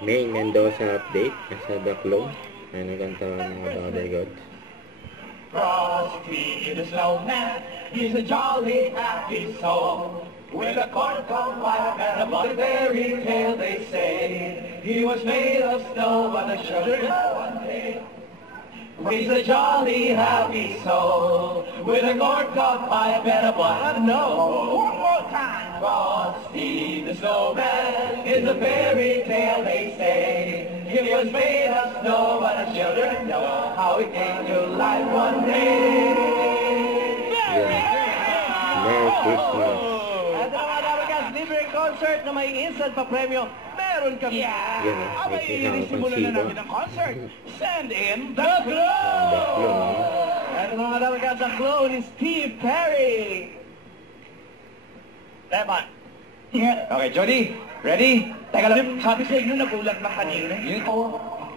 May Mendoza update sa Baclong. Ano kanta ng mga Body Gods? Frosty the snowman, he's a jolly happy soul. With a corncob pipe and a bloody fairy tale, they say. He was made of snow, but the children one day. He's a jolly happy soul. With a corncob pipe and a bloody no. One more time. Frosty the snowman is a fairy tale, they say. He was made of snow, but the children know how he came to life one day. Merry Christmas. At ang mga dapat libre concert na may instant pa premyo, meron kami. May Simulan na namin ang concert. Send in the clone! Baclong. At ang mga dapat sa clone is Steve Perry. Tama. Okay, Jody, ready? Teka lang, sabi sa inyo nagulat na kanina.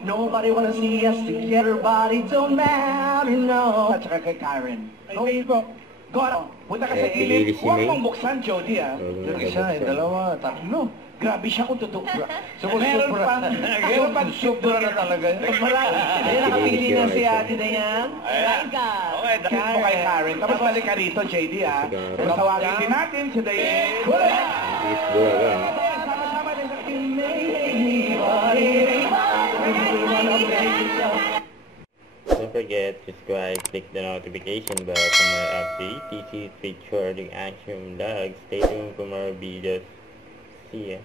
Nobody wanna see us together, body don't matter, no. At saka kay Karen. Okay, bro. Gora, punta ka sa Pinili gilid. si Huwag May. mong buksan, Jody, ah. Yung Isa, dalawa, tatlo. Grabe siya kung totoo. Meron pa supra na talaga. Ayan, nakapili na si Ate Dayan. Ayan. Okay, dahil mo kay Karen. Tapos balik ka rito, JD, ah. Tawagin din natin si Dayan. It's go agad. Sama-sama din sa Don't forget to subscribe, click the notification bell for more updates. This is featuring action vlogs. Stay tuned for more videos. See ya.